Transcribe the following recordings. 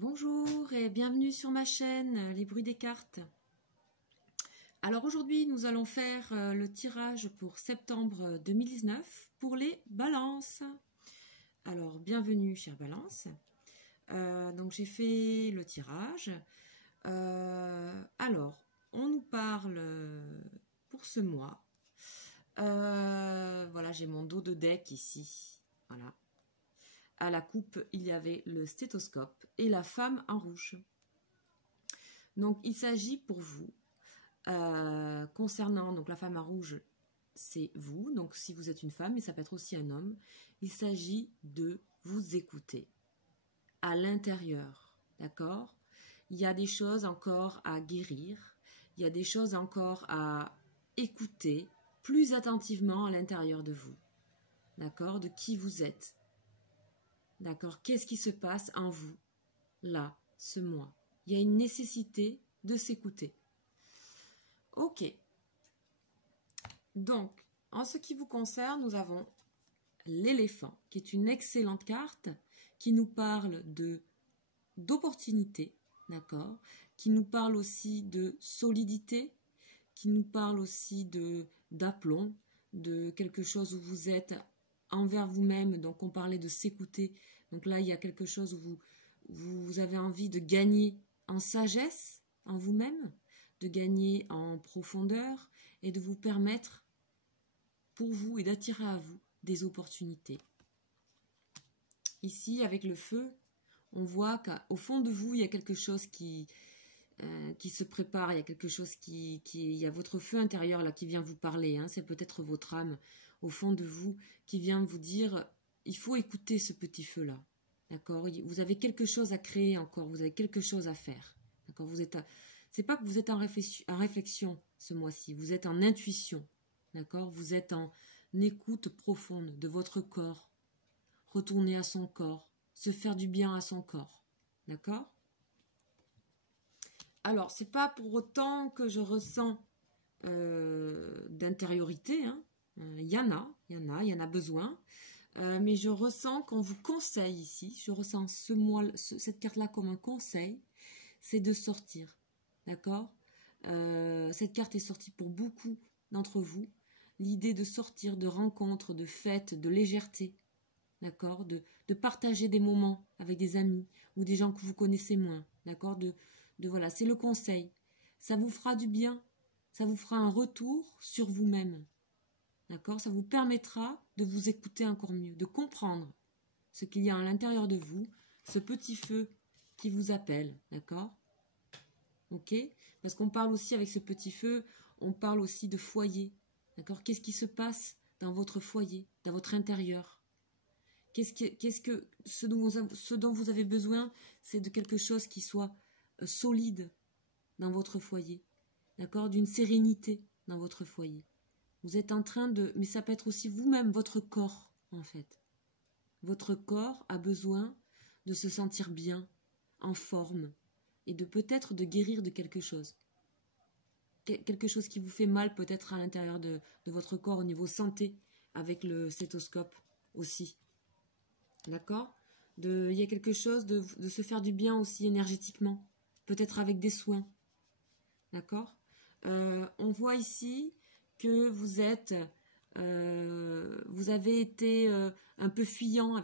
Bonjour et bienvenue sur ma chaîne Les Bruits des Cartes. Alors aujourd'hui nous allons faire le tirage pour septembre 2019 pour les balances. Alors bienvenue chère balance. Donc j'ai fait le tirage. Alors on nous parle pour ce mois. Voilà, j'ai mon dos de deck ici. Voilà. À la coupe, il y avait le stéthoscope et la femme en rouge. Donc, il s'agit pour vous, concernant donc la femme en rouge, c'est vous. Donc, si vous êtes une femme, mais ça peut être aussi un homme, il s'agit de vous écouter à l'intérieur, d'accord? Il y a des choses encore à guérir, il y a des choses encore à écouter plus attentivement à l'intérieur de vous, d'accord? De qui vous êtes. D'accord? Qu'est-ce qui se passe en vous, là, ce mois? Il y a une nécessité de s'écouter. Ok. Donc, en ce qui vous concerne, nous avons l'éléphant, qui est une excellente carte, qui nous parle d'opportunité, d'accord? Qui nous parle aussi de solidité, qui nous parle aussi d'aplomb, de quelque chose où vous êtes envers vous-même. Donc on parlait de s'écouter, donc là il y a quelque chose où vous avez envie de gagner en sagesse en vous-même, de gagner en profondeur et de vous permettre pour vous et d'attirer à vous des opportunités. Ici avec le feu, on voit qu'au fond de vous il y a quelque chose qui se prépare, il y a quelque chose il y a votre feu intérieur là qui vient vous parler, hein, c'est peut-être votre âme au fond de vous qui vient vous dire il faut écouter ce petit feu là, d'accord? Vous avez quelque chose à créer encore, vous avez quelque chose à faire, d'accord? C'est pas que vous êtes en réflexion ce mois-ci, vous êtes en intuition, d'accord? Vous êtes en écoute profonde de votre corps, retourner à son corps, se faire du bien à son corps, d'accord? Alors, c'est pas pour autant que je ressens d'intériorité, hein. Il y en a besoin, mais je ressens qu'on vous conseille ici, je ressens cette carte-là comme un conseil, c'est de sortir, d'accord? Cette carte est sortie pour beaucoup d'entre vous, l'idée de sortir, de rencontres, de fêtes, de légèreté, d'accord? De partager des moments avec des amis ou des gens que vous connaissez moins, d'accord? Voilà, c'est le conseil. Ça vous fera du bien, ça vous fera un retour sur vous-même, d'accord? Ça vous permettra de vous écouter encore mieux, de comprendre ce qu'il y a à l'intérieur de vous, ce petit feu qui vous appelle, d'accord? Ok? Parce qu'on parle aussi avec ce petit feu, on parle aussi de foyer, d'accord? Qu'est-ce qui se passe dans votre foyer, dans votre intérieur? Ce dont vous avez besoin, c'est de quelque chose qui soit solide dans votre foyer, d'accord? D'une sérénité dans votre foyer. Vous êtes en train mais ça peut être aussi vous-même, votre corps, en fait. Votre corps a besoin de se sentir bien, en forme, et peut-être de guérir de quelque chose. Quelque chose qui vous fait mal peut-être à l'intérieur de votre corps au niveau santé, avec le stéthoscope aussi. D'accord? Il y a quelque chose de se faire du bien aussi énergétiquement, peut-être avec des soins. D'accord? On voit ici que vous avez été un peu fuyant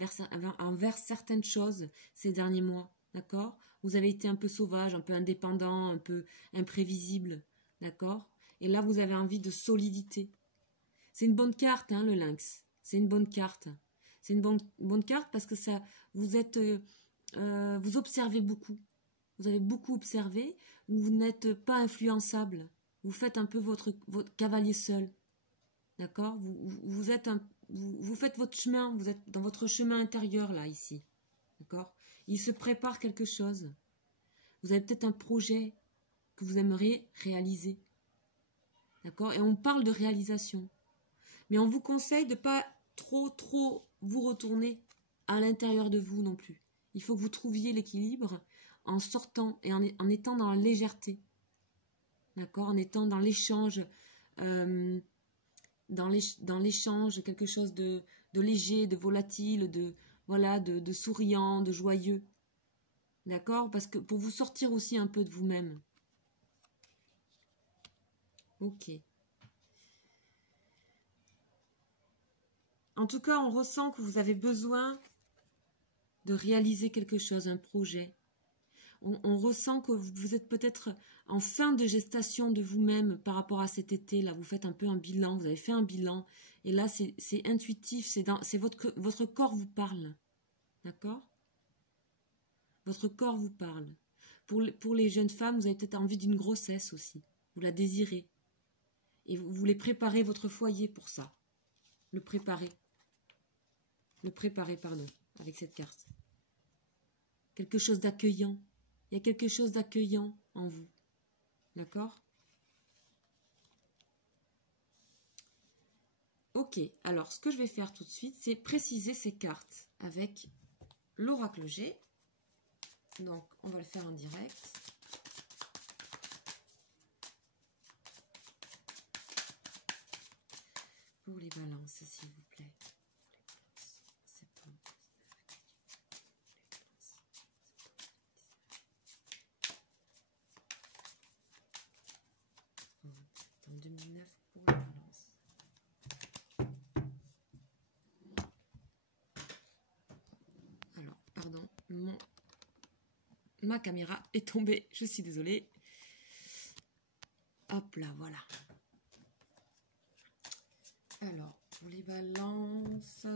envers certaines choses ces derniers mois, d'accord? Vous avez été un peu sauvage, un peu indépendant, un peu imprévisible, d'accord? Et là, vous avez envie de solidité. C'est une bonne carte, hein, le lynx. C'est une bonne carte. C'est une bonne carte parce que vous observez beaucoup. Vous avez beaucoup observé, vous n'êtes pas influençable. Vous faites un peu votre cavalier seul. D'accord? Vous faites votre chemin, vous êtes dans votre chemin intérieur, là, ici. D'accord? Il se prépare quelque chose. Vous avez peut-être un projet que vous aimeriez réaliser. D'accord? Et on parle de réalisation. Mais on vous conseille de ne pas trop vous retourner à l'intérieur de vous non plus. Il faut que vous trouviez l'équilibre en sortant et en étant dans la légèreté. D'accord? En étant dans l'échange, dans l'échange, quelque chose de léger, de volatile, de souriant, de joyeux. D'accord? Parce que pour vous sortir aussi un peu de vous-même. Ok. En tout cas, on ressent que vous avez besoin de réaliser quelque chose, un projet. On ressent que vous êtes peut-être en fin de gestation de vous-même par rapport à cet été. Là, vous faites un peu un bilan, vous avez fait un bilan. Et là, c'est intuitif, c'est votre corps vous parle. D'accord? Votre corps vous parle. Pour les jeunes femmes, vous avez peut-être envie d'une grossesse aussi. Vous la désirez. Et vous voulez préparer votre foyer pour ça. Le préparer. Le préparer, pardon, avec cette carte. Quelque chose d'accueillant. Il y a quelque chose d'accueillant en vous. D'accord? Ok, alors ce que je vais faire tout de suite, c'est préciser ces cartes avec l'oracle G. Donc, on va le faire en direct. Pour les balances, s'il vous plaît. En 2009 pour les balances. Alors, pardon, ma caméra est tombée, je suis désolée. Hop là, voilà. Alors, pour les balances,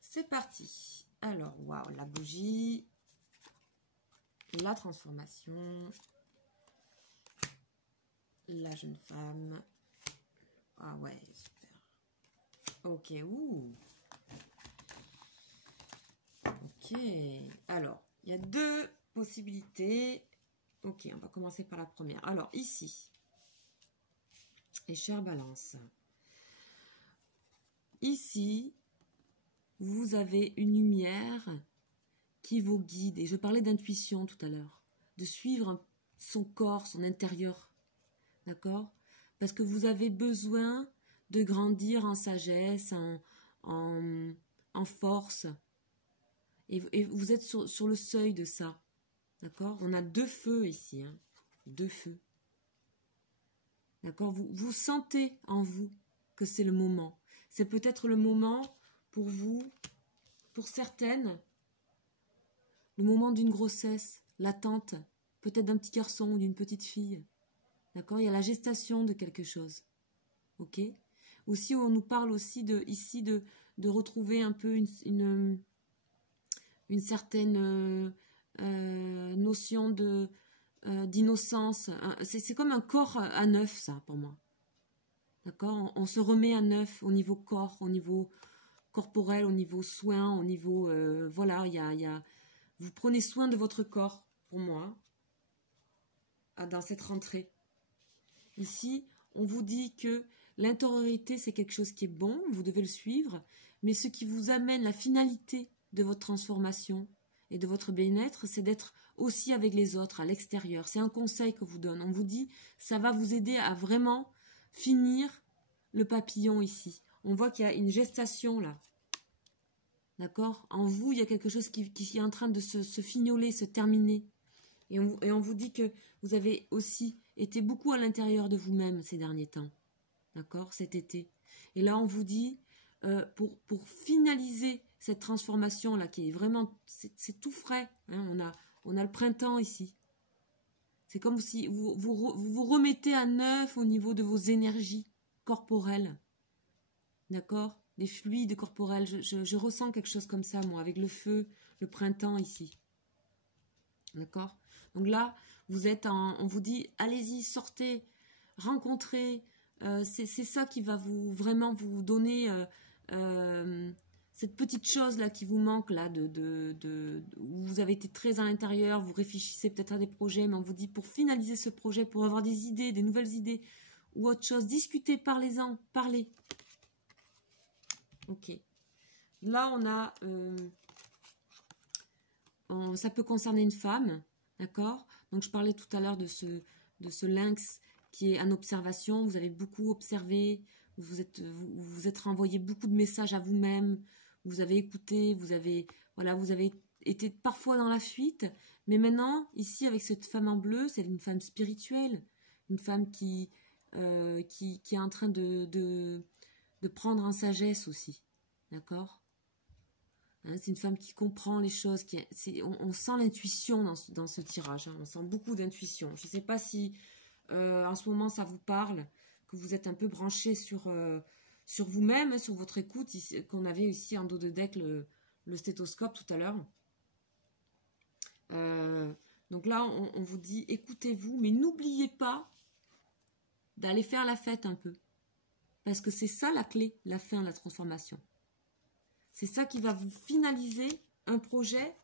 c'est parti. Alors, waouh, la bougie, la transformation, la jeune femme. Ah ouais, super. Ok, ouh. Ok, alors, il y a deux possibilités. Ok, on va commencer par la première. Alors, ici, et chère balance, ici, vous avez une lumière qui vous guide. Et je parlais d'intuition tout à l'heure, de suivre son corps, son intérieur. D'accord? Parce que vous avez besoin de grandir en sagesse, en force. Et vous êtes sur le seuil de ça. D'accord? On a deux feux ici. Hein? Deux feux. D'accord? Vous sentez en vous que c'est le moment. C'est peut-être le moment pour vous, pour certaines, le moment d'une grossesse, l'attente, peut-être d'un petit garçon ou d'une petite fille. D'accord? Il y a la gestation de quelque chose. Ok? Aussi, on nous parle aussi ici de retrouver un peu une certaine notion d'innocence. C'est comme un corps à neuf, ça, pour moi. D'accord? On se remet à neuf au niveau corps, au niveau corporel, au niveau soin, au niveau... voilà, vous prenez soin de votre corps, pour moi, dans cette rentrée. Ici, on vous dit que l'intériorité, c'est quelque chose qui est bon, vous devez le suivre, mais ce qui vous amène la finalité de votre transformation et de votre bien-être, c'est d'être aussi avec les autres, à l'extérieur. C'est un conseil que vous donne. On vous dit, ça va vous aider à vraiment finir le papillon ici. On voit qu'il y a une gestation là. D'accord? En vous, il y a quelque chose qui est en train de se fignoler, se terminer. Et on vous dit que vous avez aussi été beaucoup à l'intérieur de vous-même ces derniers temps. D'accord? Cet été. Et là, on vous dit, pour finaliser cette transformation-là, qui est vraiment, c'est tout frais. Hein, on a le printemps ici. C'est comme si vous remettez à neuf au niveau de vos énergies corporelles. D'accord? Des fluides corporels. Je ressens quelque chose comme ça, moi, avec le feu, le printemps ici. D'accord? Donc là, on vous dit, allez-y, sortez, rencontrez. C'est ça qui va vraiment vous donner cette petite chose là qui vous manque là, où vous avez été très à l'intérieur, vous réfléchissez peut-être à des projets, mais on vous dit pour finaliser ce projet, pour avoir des idées, des nouvelles idées ou autre chose, discutez, parlez-en, parlez. Ok. Là, on a... ça peut concerner une femme, d'accord? Donc, je parlais tout à l'heure de ce lynx qui est en observation. Vous avez beaucoup observé, vous êtes renvoyé beaucoup de messages à vous-même, vous avez écouté, vous avez étaient parfois dans la fuite, mais maintenant, ici, avec cette femme en bleu, c'est une femme spirituelle, une femme qui est en train de prendre en sagesse aussi, d'accord? Hein, c'est une femme qui comprend les choses, on sent l'intuition dans ce tirage, hein, on sent beaucoup d'intuition. Je ne sais pas si en ce moment ça vous parle, que vous êtes un peu branché sur vous-même, sur votre écoute, qu'on avait ici en dos de deck le stéthoscope tout à l'heure. Donc là, on vous dit, écoutez-vous, mais n'oubliez pas d'aller faire la fête un peu. Parce que c'est ça la clé, la fin, la transformation. C'est ça qui va vous finaliser un projet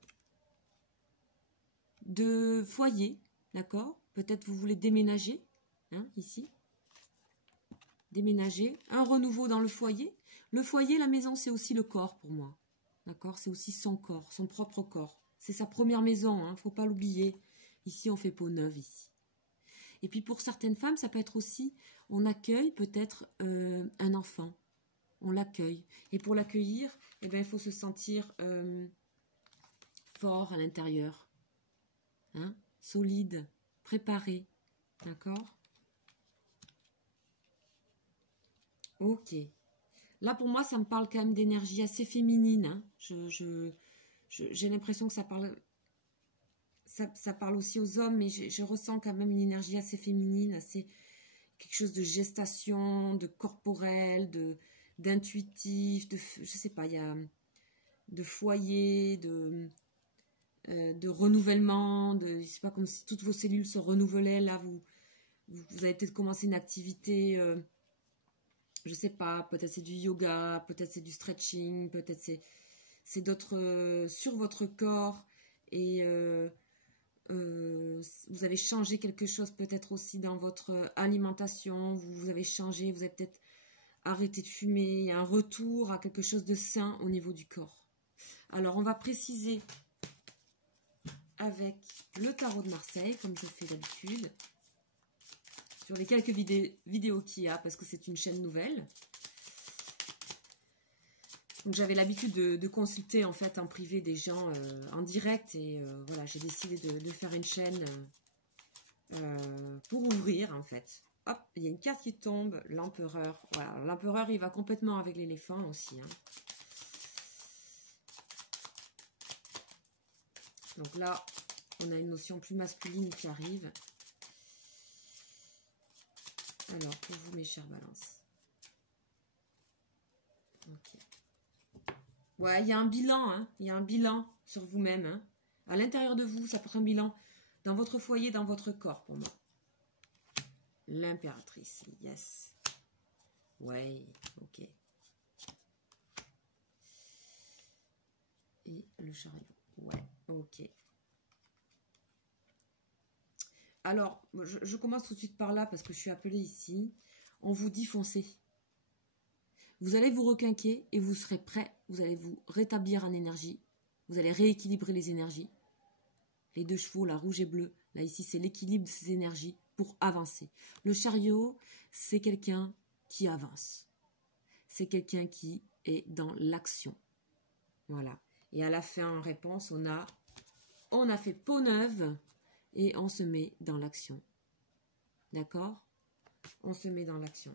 de foyer, d'accord? Peut-être vous voulez déménager, hein, ici. Déménager, un renouveau dans le foyer. Le foyer, la maison, c'est aussi le corps pour moi, d'accord? C'est aussi son corps, son propre corps. C'est sa première maison, hein, faut pas l'oublier. Ici, on fait peau neuve, ici. Et puis pour certaines femmes, ça peut être aussi, on accueille peut-être un enfant. On l'accueille. Et pour l'accueillir, eh bien, il faut se sentir fort à l'intérieur. Hein, solide, préparé. D'accord? Ok. Là, pour moi, ça me parle quand même d'énergie assez féminine. Hein. J'ai l'impression que ça parle aussi aux hommes, mais je ressens quand même une énergie assez féminine, assez quelque chose de gestation, de corporel, d'intuitif, je sais pas, il y a de foyer, de renouvellement, c'est pas comme si toutes vos cellules se renouvelaient. Là, vous avez peut-être commencé une activité, je sais pas, peut-être c'est du yoga, peut-être c'est du stretching, peut-être c'est d'autres sur votre corps et vous avez changé quelque chose peut-être aussi dans votre alimentation, vous avez changé, vous avez peut-être arrêté de fumer, il y a un retour à quelque chose de sain au niveau du corps. Alors on va préciser avec le tarot de Marseille, comme je fais d'habitude, sur les quelques vidéos qu'il y a, parce que c'est une chaîne nouvelle. Donc j'avais l'habitude de consulter en fait en privé des gens en direct et voilà, j'ai décidé de faire une chaîne pour ouvrir en fait. Hop, il y a une carte qui tombe, l'empereur. Voilà, l'empereur il va complètement avec l'éléphant aussi. Hein. Donc là, on a une notion plus masculine qui arrive. Alors, pour vous mes chères balances. Ok. Ouais, il y a un bilan, hein. Il y a un bilan sur vous-même. Hein. À l'intérieur de vous, ça peut être un bilan dans votre foyer, dans votre corps pour moi. L'impératrice, yes. Ouais, ok. Et le chariot, ouais, ok. Alors, je commence tout de suite par là parce que je suis appelée ici. On vous dit foncez. Vous allez vous requinquer et vous serez prêt. Vous allez vous rétablir en énergie. Vous allez rééquilibrer les énergies. Les deux chevaux, là, rouge et bleu. Là, ici, c'est l'équilibre de ces énergies pour avancer. Le chariot, c'est quelqu'un qui avance. C'est quelqu'un qui est dans l'action. Voilà. Et à la fin, en réponse, on a fait peau neuve et on se met dans l'action. D'accord? On se met dans l'action.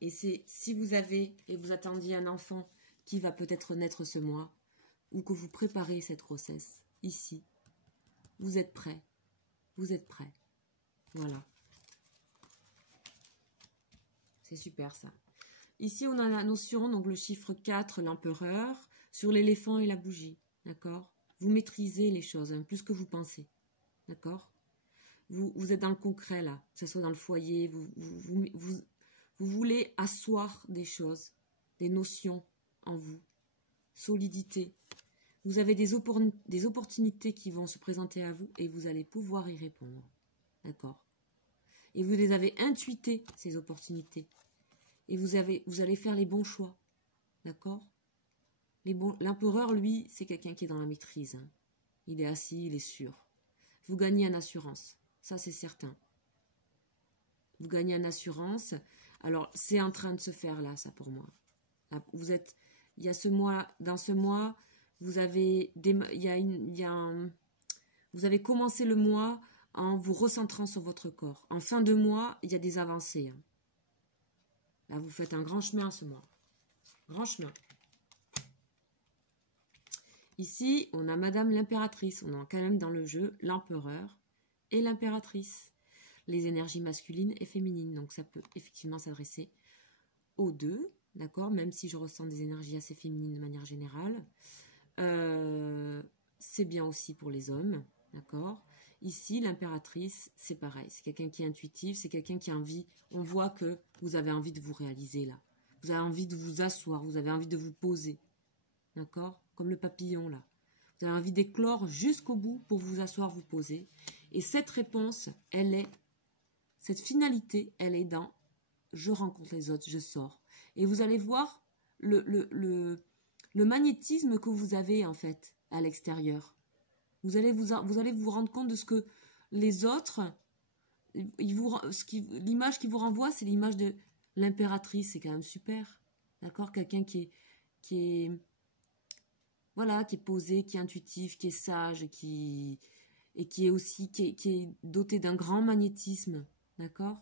Et c'est si vous avez et vous attendiez un enfant qui va peut-être naître ce mois ou que vous préparez cette grossesse ici, vous êtes prêt. Vous êtes prêt. Voilà. C'est super ça. Ici, on a la notion, donc le chiffre 4, l'empereur, sur l'éléphant et la bougie. D'accord? Vous maîtrisez les choses, hein, plus que vous pensez. D'accord? Vous êtes dans le concret là, que ce soit dans le foyer, vous voulez asseoir des choses, des notions en vous, solidité. Vous avez des opportunités qui vont se présenter à vous et vous allez pouvoir y répondre. D'accord? Et vous les avez intuitées, ces opportunités. Et vous allez faire les bons choix. D'accord? L'empereur, lui, c'est quelqu'un qui est dans la maîtrise. Hein. Il est assis, il est sûr. Vous gagnez en assurance. Ça, c'est certain. Vous gagnez en assurance. Alors, c'est en train de se faire là, ça pour moi. Là, vous êtes il y a ce mois, dans ce mois, vous avez, vous avez commencé le mois en vous recentrant sur votre corps. En fin de mois, il y a des avancées. Hein. Là, vous faites un grand chemin ce mois. Grand chemin. Ici, on a Madame l'impératrice. On a quand même dans le jeu l'empereur et l'impératrice. Les énergies masculines et féminines. Donc, ça peut effectivement s'adresser aux deux. D'accord? Même si je ressens des énergies assez féminines de manière générale. C'est bien aussi pour les hommes. D'accord? Ici, l'impératrice, c'est pareil. C'est quelqu'un qui est intuitif. C'est quelqu'un qui a envie. On voit que vous avez envie de vous réaliser là. Vous avez envie de vous asseoir. Vous avez envie de vous poser. D'accord? Comme le papillon là. Vous avez envie d'éclore jusqu'au bout pour vous asseoir, vous poser. Et cette réponse, cette finalité, elle est dans je rencontre les autres, je sors. Et vous allez voir le magnétisme que vous avez en fait à l'extérieur. Vous allez vous rendre compte de ce que les autres, l'image qui vous renvoie, c'est l'image de l'impératrice. C'est quand même super. D'accord? Quelqu'un qui est voilà, qui est posé, qui est intuitif, qui est sage, qui est aussi qui est doté d'un grand magnétisme, d'accord?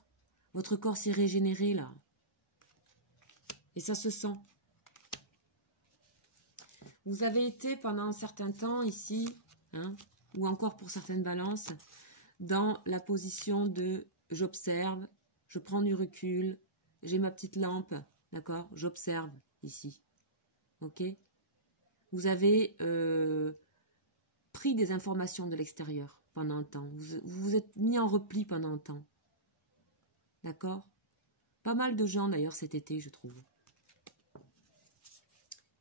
Votre corps s'est régénéré là, et ça se sent. Vous avez été pendant un certain temps ici, hein, ou encore pour certaines balances, dans la position de j'observe, je prends du recul, j'ai ma petite lampe, d'accord? J'observe ici, ok? Vous avez pris des informations de l'extérieur pendant un temps. Vous vous êtes mis en repli pendant un temps. D'accord? Pas mal de gens d'ailleurs cet été, je trouve.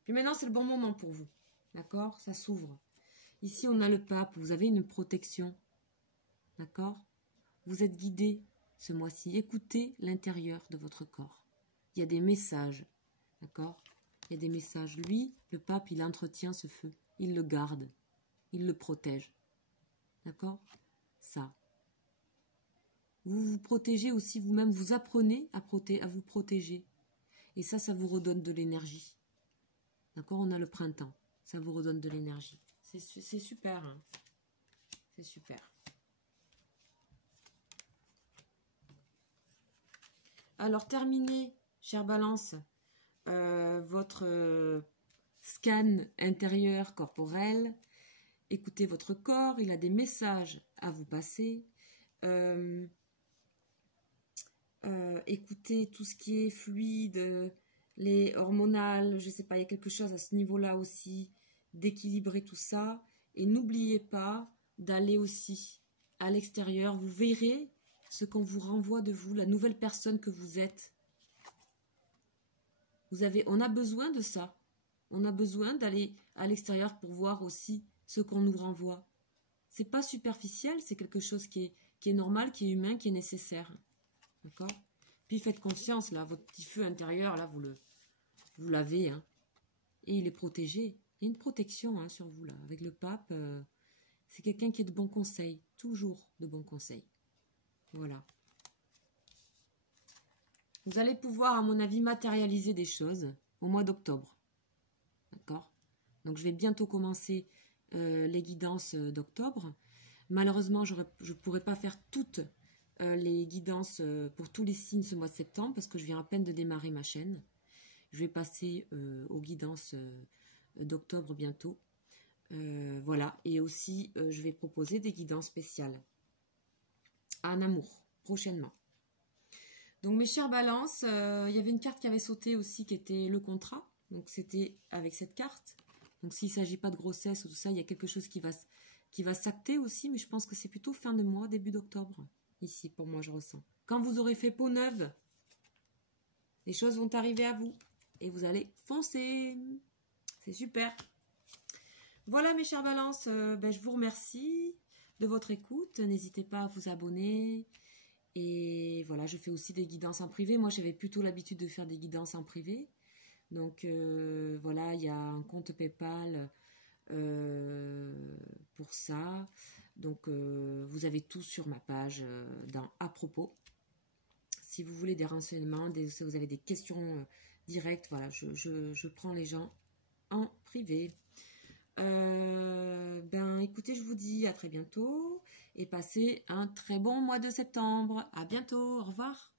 Puis maintenant, c'est le bon moment pour vous. D'accord? Ça s'ouvre. Ici, on a le pape. Vous avez une protection. D'accord? Vous êtes guidé ce mois-ci. Écoutez l'intérieur de votre corps. Il y a des messages. D'accord? Il y a des messages. Lui, le pape, il entretient ce feu. Il le garde. Il le protège. D'accord? Ça. Vous vous protégez aussi vous-même. Vous apprenez à vous protéger. Et ça vous redonne de l'énergie. D'accord? On a le printemps. Ça vous redonne de l'énergie. C'est super. Hein? C'est super. Alors, terminez, chère Balance, votre scan intérieur corporel. Écoutez votre corps, il a des messages à vous passer. Écoutez tout ce qui est fluide, les hormonales, je ne sais pas, il y a quelque chose à ce niveau-là aussi, d'équilibrer tout ça. Et n'oubliez pas d'aller aussi à l'extérieur. Vous verrez ce qu'on vous renvoie de vous, la nouvelle personne que vous êtes. On a besoin de ça. On a besoin d'aller à l'extérieur pour voir aussi ce qu'on nous renvoie. C'est pas superficiel, c'est quelque chose qui est normal, qui est humain, qui est nécessaire. D'accord? Puis faites conscience, là, votre petit feu intérieur, là, vous l'avez, hein. Et il est protégé. Il y a une protection hein, sur vous, là. Avec le pape, c'est quelqu'un qui est de bons conseils. Toujours de bons conseils. Voilà. Vous allez pouvoir, à mon avis, matérialiser des choses au mois d'octobre. D'accord? Donc, je vais bientôt commencer les guidances d'octobre. Malheureusement, je ne pourrai pas faire toutes les guidances pour tous les signes ce mois de septembre parce que je viens à peine de démarrer ma chaîne. Je vais passer aux guidances d'octobre bientôt. Voilà. Et aussi, je vais proposer des guidances spéciales en amour prochainement. Donc mes chères balances, il y avait une carte qui avait sauté aussi qui était le contrat. Donc c'était avec cette carte. Donc s'il ne s'agit pas de grossesse ou tout ça, il y a quelque chose qui va s'acter aussi. Mais je pense que c'est plutôt fin de mois, début d'octobre. Ici, pour moi, je ressens. Quand vous aurez fait peau neuve, les choses vont arriver à vous. Et vous allez foncer. C'est super. Voilà mes chères balances, je vous remercie de votre écoute. N'hésitez pas à vous abonner. Et voilà, je fais aussi des guidances en privé. Moi, j'avais plutôt l'habitude de faire des guidances en privé. Donc, voilà, il y a un compte PayPal pour ça. Donc, vous avez tout sur ma page dans À propos. Si vous voulez des renseignements, si vous avez des questions directes, voilà, je prends les gens en privé. Ben écoutez, je vous dis à très bientôt et passez un très bon mois de septembre. À bientôt, au revoir.